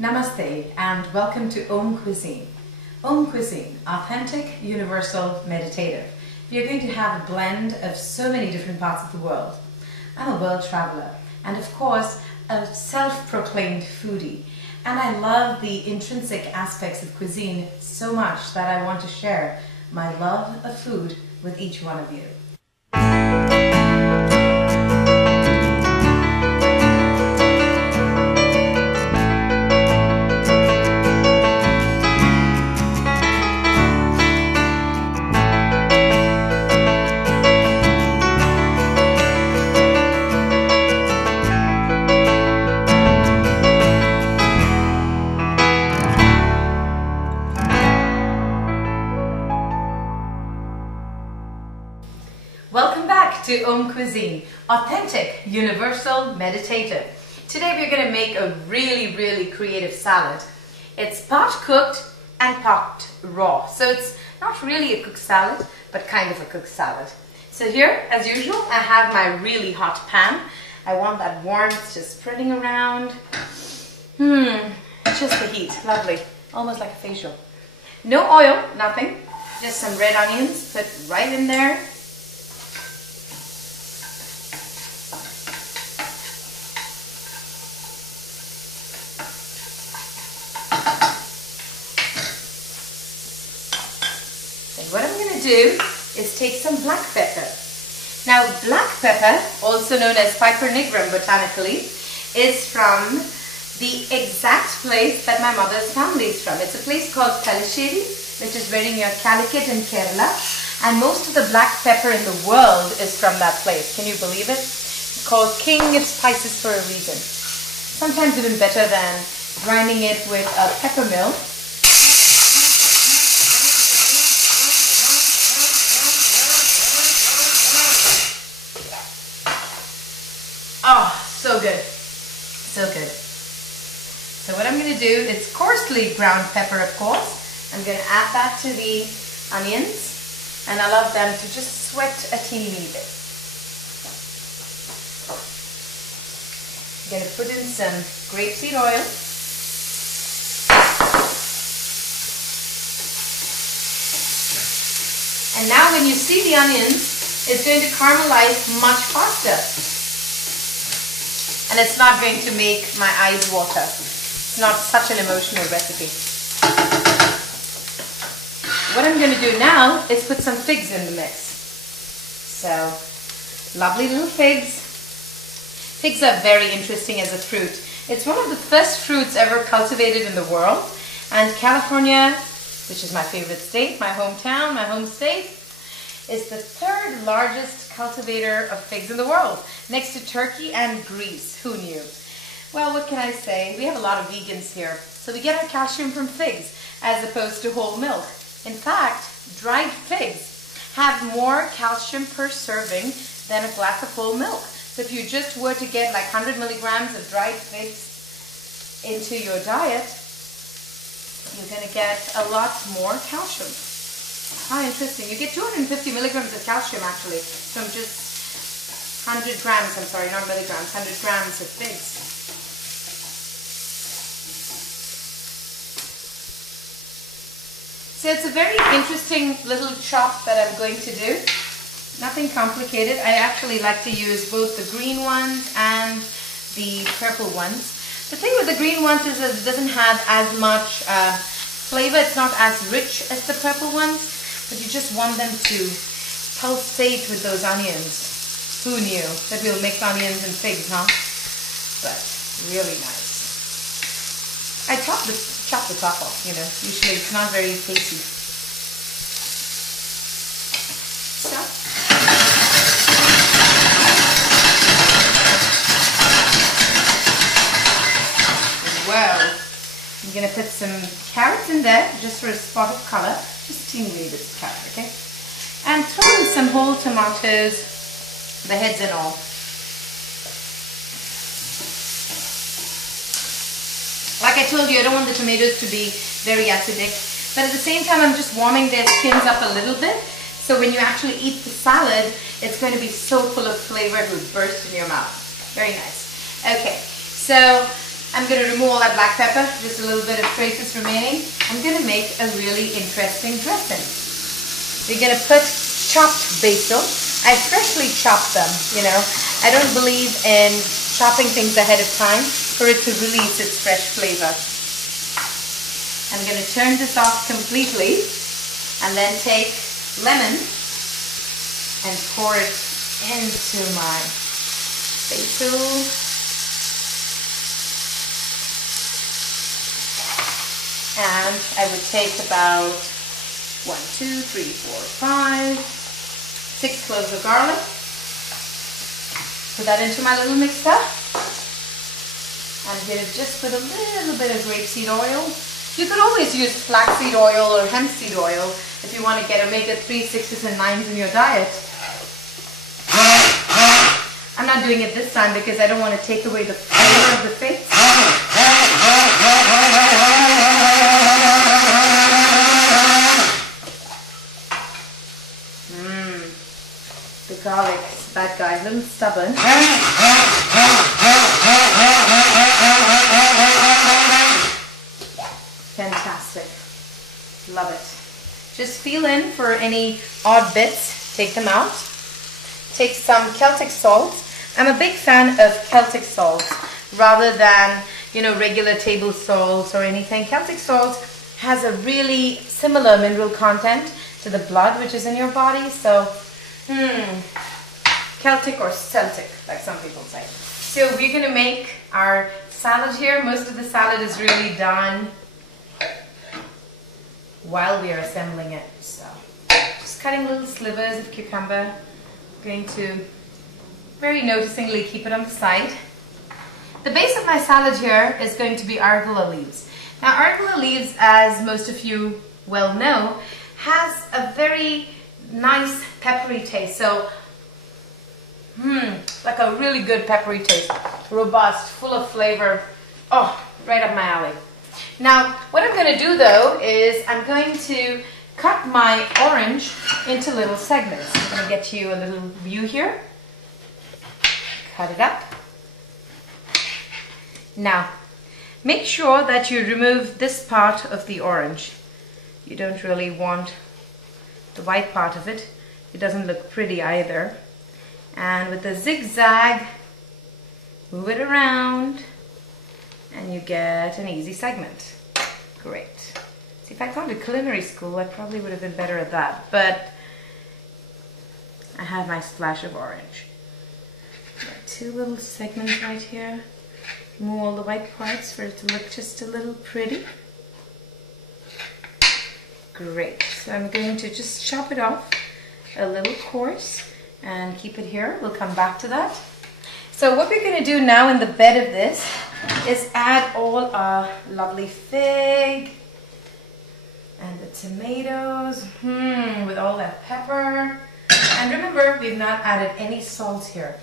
Namaste and welcome to Om Cuisine. Om Cuisine, authentic, universal, meditative. You're going to have a blend of so many different parts of the world. I'm a world traveler and of course a self-proclaimed foodie. And I love the intrinsic aspects of cuisine so much that I want to share my love of food with each one of you. Welcome back to Om Cuisine, authentic, universal, meditative. Today we're going to make a really creative salad. It's part cooked and part raw. So it's not really a cooked salad, but kind of a cooked salad. So here, as usual, I have my really hot pan. I want that warmth just spreading around. Just the heat, lovely. Almost like a facial. No oil, nothing. Just some red onions put right in there. What I'm going to do is take some black pepper. Now black pepper, also known as Piper nigrum botanically, is from the exact place that my mother's family is from. It's a place called Talasheri, which is very near Calicut in Kerala, and most of the black pepper in the world is from that place. Can you believe it? It's called king of spices for a reason. Sometimes even better than grinding it with a pepper mill. Oh, so good. So good. So what I'm going to do is coarsely ground pepper, of course. I'm going to add that to the onions. And I love them to just sweat a teeny bit. I'm going to put in some grapeseed oil. And now when you see the onions, it's going to caramelize much faster. And it's not going to make my eyes water. It's not such an emotional recipe. What I'm going to do now is put some figs in the mix. So, lovely little figs. Figs are very interesting as a fruit. It's one of the first fruits ever cultivated in the world. And California, which is my favorite state, my hometown, my home state, is the third largest cultivator of figs in the world, next to Turkey and Greece. Who knew? Well, what can I say? We have a lot of vegans here, so we get our calcium from figs as opposed to whole milk. In fact, dried figs have more calcium per serving than a glass of whole milk. So if you just were to get like 100 milligrams of dried figs into your diet, you're going to get a lot more calcium. How interesting. You get 250 milligrams of calcium actually from just 100 grams, I'm sorry, not milligrams, 100 grams of figs. So it's a very interesting little chop that I'm going to do. Nothing complicated. I actually like to use both the green ones and the purple ones. The thing with the green ones is that it doesn't have as much flavor. It's not as rich as the purple ones. But you just want them to pulsate with those onions. Who knew that we'll mix onions and figs, huh? But really nice. I chop the top off, you know. Usually it's not very tasty. So. Well, I'm going to put some carrots in there just for a spot of color. Just teeny bits of carrot, okay? And throw in some whole tomatoes, the heads and all. Like I told you, I don't want the tomatoes to be very acidic, but at the same time I'm just warming their skins up a little bit, so when you actually eat the salad, it's going to be so full of flavor it will burst in your mouth. Very nice. Okay, so I'm going to remove all that black pepper, just a little bit of traces remaining. I'm going to make a really interesting dressing. We're going to put chopped basil. I freshly chopped them, you know. I don't believe in chopping things ahead of time for it to release its fresh flavor. I'm going to turn this off completely and then take lemon and pour it into my basil. And I would take about 1, 2, 3, 4, 5, 6 cloves of garlic. Put that into my little mixer. I'm going to just put a little bit of grapeseed oil. You could always use flaxseed oil or hemp seed oil if you want to get omega-3, 6s and 9s in your diet. I'm not doing it this time because I don't want to take away the flavor of the figs. The garlic is a bad guy, a little stubborn. Fantastic. Love it. Just feel in for any odd bits, take them out. Take some Celtic salt. I'm a big fan of Celtic salt rather than, you know, regular table salts or anything. Celtic salt has a really similar mineral content to the blood which is in your body. So, Celtic or Celtic, like some people say. So we're going to make our salad here. Most of the salad is really done while we are assembling it. So just cutting little slivers of cucumber. Going to very noticingly keep it on the side. The base of my salad here is going to be arugula leaves. Now arugula leaves, as most of you well know, has a very nice peppery taste. So, like a really good peppery taste. Robust, full of flavor. Oh, right up my alley. Now, what I'm going to do though is I'm going to cut my orange into little segments. I'm going to get you a little view here. Cut it up. Now, make sure that you remove this part of the orange. You don't really want the white part of it. It doesn't look pretty either. And with the zigzag, move it around and you get an easy segment. Great. See, if I'd gone to culinary school, I probably would have been better at that, but I have my splash of orange. Got 2 little segments right here. Remove all the white parts for it to look just a little pretty. Great. So I'm going to just chop it off a little coarse and keep it here. We'll come back to that. So what we're going to do now in the bed of this is add all our lovely fig and the tomatoes, with all that pepper. And remember, we've not added any salt here.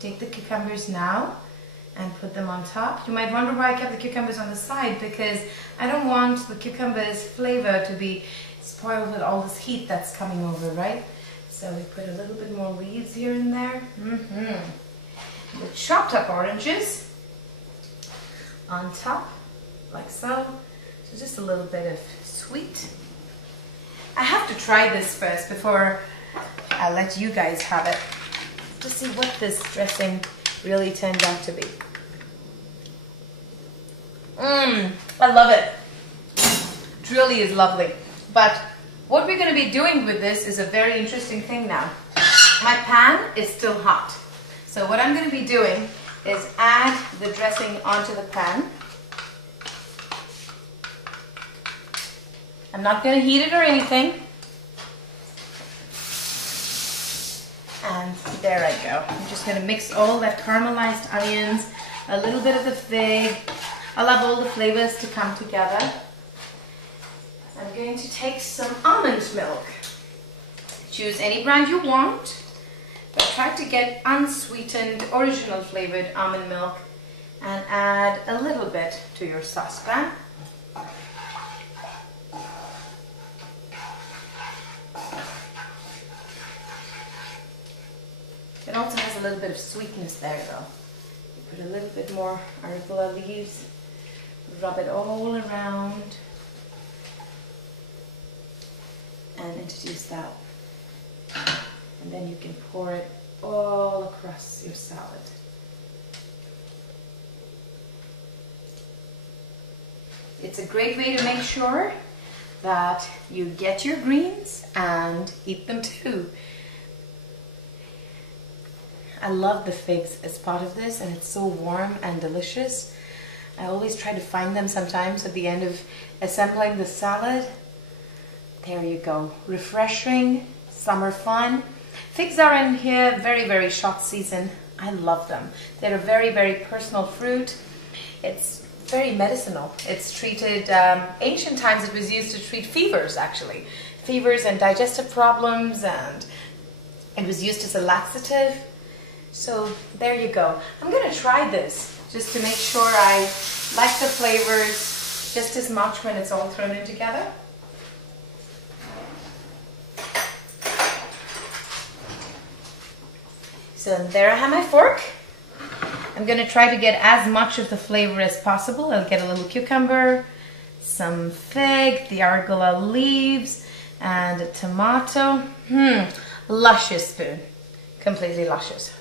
Take the cucumbers now and put them on top. You might wonder why I kept the cucumbers on the side, because I don't want the cucumbers' flavor to be spoiled with all this heat that's coming over, right? So we put a little bit more leaves here and there. The chopped up oranges on top, like so. So just a little bit of sweet. I have to try this first before I let you guys have it, to see what this dressing really turned out to be. I love it. It really is lovely. But what we're going to be doing with this is a very interesting thing now. My pan is still hot. So what I'm going to be doing is add the dressing onto the pan. I'm not going to heat it or anything. And there I go. I'm just going to mix all that caramelized onions, a little bit of the fig. I'll have all the flavors to come together. I'm going to take some almond milk. Choose any brand you want, but try to get unsweetened, original flavored almond milk and add a little bit to your saucepan. It also has a little bit of sweetness there though. Put a little bit more arugula leaves. Rub it all around and introduce that. And then you can pour it all across your salad. It's a great way to make sure that you get your greens and eat them too. I love the figs as part of this, and it's so warm and delicious. I always try to find them sometimes at the end of assembling the salad. There you go. Refreshing, summer fun. Figs are in here very, very short season. I love them. They're a very, very personal fruit. It's very medicinal. It's treated, ancient times it was used to treat fevers actually. Fevers and digestive problems, and it was used as a laxative. So there you go. I'm going to try this just to make sure I like the flavors just as much when it's all thrown in together. So there I have my fork. I'm going to try to get as much of the flavor as possible. I'll get a little cucumber, some fig, the arugula leaves, and a tomato. Luscious spoon. Completely luscious.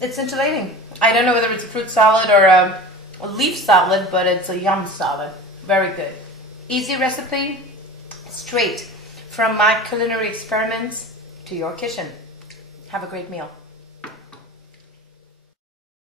It's scintillating. I don't know whether it's a fruit salad or a leaf salad, but it's a yum salad. Very good. Easy recipe, straight from my culinary experiments to your kitchen. Have a great meal.